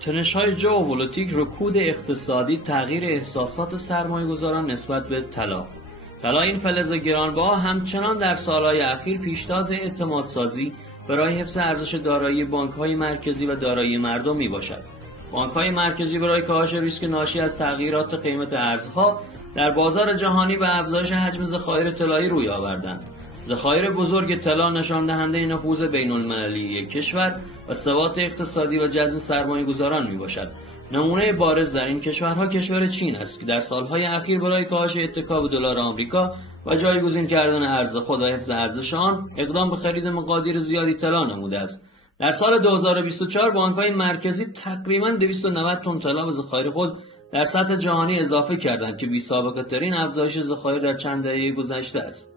تنش‌های ژئوپلیتیک، رکود اقتصادی، تغییر احساسات سرمایه‌گذاران نسبت به طلا. طلا این فلز گرانبها همچنان در سالهای اخیر پیشتاز اعتمادسازی برای حفظ ارزش دارایی بانک‌های مرکزی و دارایی مردم میباشد. بانک‌های مرکزی برای کاهش ریسک ناشی از تغییرات قیمت ارزها در بازار جهانی و افزایش حجم ذخایر طلایی روی آوردند. ذخایر بزرگ طلا نشان دهنده نفوذ بین‌المللی یک کشور و ثبات اقتصادی و جذب سرمایه‌گذاران میباشد. نمونه بارز در این کشورها کشور چین است که در سالهای اخیر برای کاهش اتکا به دلار آمریکا و جایگزین کردن ارز خود و حفظ ارزش آن اقدام به خرید مقادیر زیادی طلا نموده است. در سال 2024 بانک‌های مرکزی تقریباً 290 تن طلا به ذخایر خود در سطح جهانی اضافه کردند که بی‌سابقه‌ترین افزایش ذخایر در چند دهه گذشته است.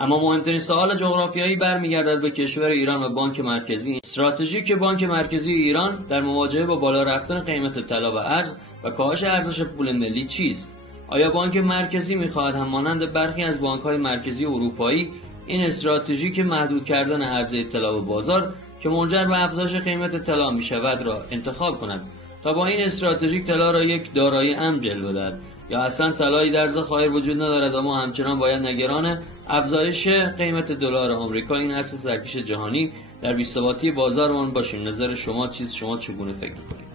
اما مهمترین سوال جغرافیایی برمیگردد به کشور ایران و بانک مرکزی. استراتژی بانک مرکزی ایران در مواجهه با بالا رفتن قیمت طلا و ارز و کاهش ارزش پول ملی چیست؟ آیا بانک مرکزی می‌خواهد همانند برخی از بانک‌های مرکزی اروپایی این استراتژی محدود کردن عرضه طلا به بازار که منجر به افزایش قیمت طلا می‌شود را انتخاب کند تا با این استراتژی طلا را یک دارایی امن جلوه دهد، یا اصلا طلایی در ذخایر وجود ندارد و ما همچنان باید نگران افزایش قیمت دلار آمریکا، این اصل سرکش جهانی، در بی‌ثباتی بازارمان باشیم؟ نظر شما چیست؟ شما چگونه فکر می‌کنید؟